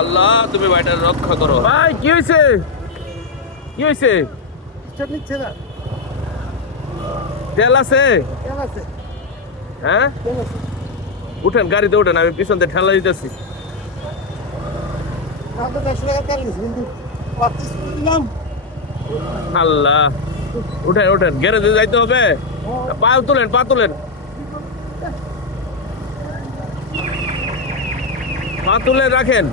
আল্লাহ তুমি ভাইটার রক্ষা করো। ভাই কি হয়েছে? কি হয়েছে? নিচ্ছে না। তেল আছে? তেল আছে, হ্যাঁ তেল আছে। উঠেন, গাড়িতে উঠেন, আমি পিছন থেকে ঠেলা দিতেছি। আমরা 100 টাকা তেল নিচ্ছি, কিন্তু 35 দিলাম। আল্লাহ, উঠেন উঠেন, গ্যারেজে যাইতে হবে। পা তুলেন, পা তুলেন, পা তুলে রাখেন।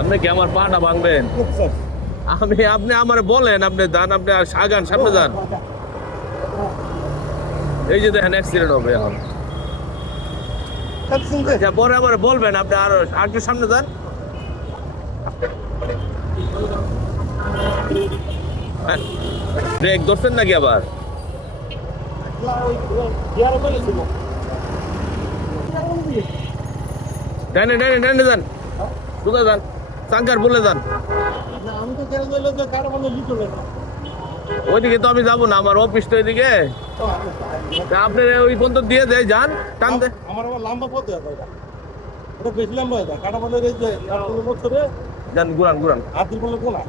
আপনি কি আমার পাটা ভাঙবেন? আপনি আমার বলেন, আপনি যান, আপনি আর সাগান, সামনে যান। এই যে দেখেন অ্যাক্সিডেন্ট হবে এখন। আচ্ছা, পরে আমার বলবেন, আপনি আরো একটু সামনে যান। ব্রেক ধরছেন নাকি আবার? ডাইনে ডাইনে ডাইনে যান, সোজা যান, চাঙ্কার বলে যান। আমি তো তেল দিলে তো কারো বলে লিখে নেবো। ওইদিকে তো আমি যাবো না, আমার অফিস তো এদিকে। আপনি ওই পর্যন্ত দিয়ে দেয়, যান, টান দে। আমার আবার লম্বা পথ হয় এটা, এটা বেশি লম্বা হয় না। কাটা বলে এই যে বছরে যান, ঘুরান ঘুরান। হাত দিন বলে কোনা।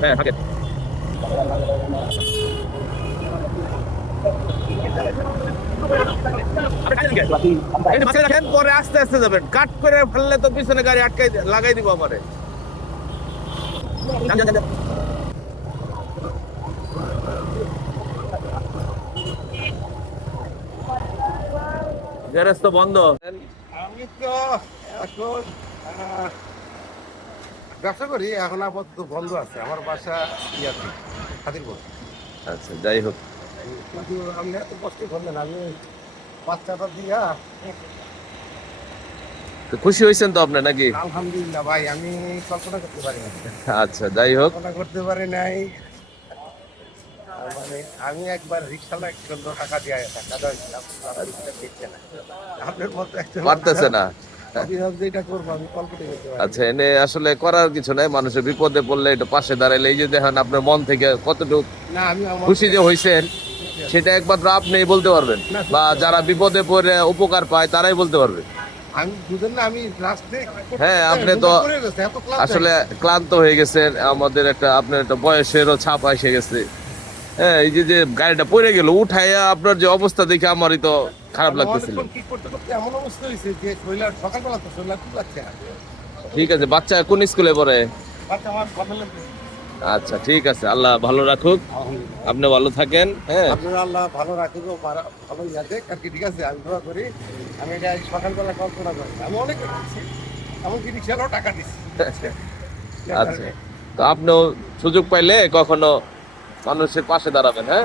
হ্যাঁ থাকেন। এই যে মাঝখানে রাখেন, পরে আস্তে আস্তে যাবেন। কাট করে ফেললে তো পিছনে গাড়ি আটকাই লাগাই দিব আমারে। যান, যান, যান, যান। গ্যারেজ তো বন্ধ। আমি তো এখন ব্যবসা করি, এখন আপাতত বন্ধ আছে। আমার বাসা ইয়াতে খাদিরপুর। আচ্ছা, যাই হোক। কিন্তু আপনি এত কষ্ট করলেন, আমি বাচ্চাটা দিয়া। তো খুশি হয়েছেন তো আপনি নাকি? আলহামদুলিল্লাহ ভাই, আমি কল্পনা করতে পারি না, আচ্ছা, যাই হোক। কল্পনা করতে পারি নাই। মানে আমি একবার রিক্সাওয়ালা একজন টাকা দিয়ে টাকা দিয়েছিলাম, দিচ্ছে না। আপনার মতো একজন পারতেছে না। যেটা করবো আমি কল্পনা করতে পারি না। আচ্ছা, এনে আসলে করার কিছু নাই, মানুষের বিপদে পড়লে একটু পাশে দাঁড়াইলে, এই যে দেখেন আপনার মন থেকে কতটুকু না, আমি আমার খুশি যে হয়েছেন, সেটা একমাত্র আপনিই বলতে পারবেন, বা যারা বিপদে পড়ে উপকার পায় তারাই বলতে পারবে। আমি বুঝেন না, আমি লাস্টে হ্যাঁ, আপনি তো আসলে ক্লান্ত হয়ে গেছেন, আমাদের আপনার একটা বয়সেরও ছাপ এসে গেছে। হ্যাঁ, এই যে গাড়িটা পড়ে গেল, উঠাইয়া আপনার যে অবস্থা দেখে আমারই তো খারাপ লাগতেছিল। কি করতে করতে এমন অবস্থা হয়েছে যে শরীর সকালবেলা তো শরীর খুব লাগছে না। ঠিক আছে, বাচ্চা কোন স্কুলে পড়ে? বাচ্চা আমার কথা লাগছে। আচ্ছা, ঠিক আছে, আল্লাহ ভালো রাখুক, আপনি ভালো থাকেন। হ্যাঁ, আপনারা আল্লাহ ভালো রাখুক, ভালো ইয়াতে আর কি। ঠিক আছে, আমি দোয়া করি। আমি এটা সকালবেলা কল্পনা করি, আমি অনেক দিচ্ছি, এমনকি রিক্সারও টাকা দিচ্ছি। আচ্ছা, তো আপনিও সুযোগ পাইলে কখনো মানুষের পাশে দাঁড়াবেন। হ্যাঁ,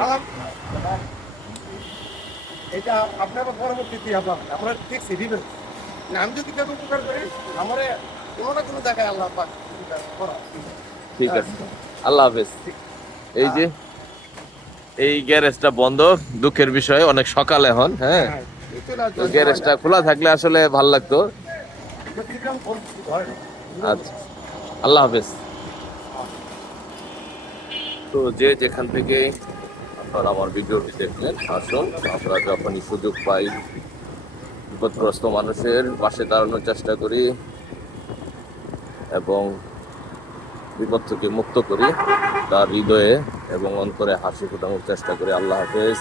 এটা আপনার পরবর্তীতে আমরা দেখছি দিবেন না। আমি যদি কেউ উপকার করি, আমার কোনো না কোনো জায়গায় আল্লাহ পাক করা। ঠিক আছে, আল্লাহ হাফেজ। এই যে এই গ্যারেজটা বন্ধ, দুঃখের বিষয়, অনেক সকাল এখন। হ্যাঁ, তো গ্যারেজটা খোলা থাকলে আসলে ভালো লাগতো। আচ্ছা, আল্লাহ হাফেজ। তো যে যেখান থেকে আপনারা আমার ভিডিওটি দেখলেন, আসুন আমরা যখনই সুযোগ পাই বিপদগ্রস্ত মানুষের পাশে দাঁড়ানোর চেষ্টা করি এবং বিপদ থেকে মুক্ত করি, তার হৃদয়ে এবং অন্তরে হাসি ফোটানোর চেষ্টা করি। আল্লাহ হাফেজ।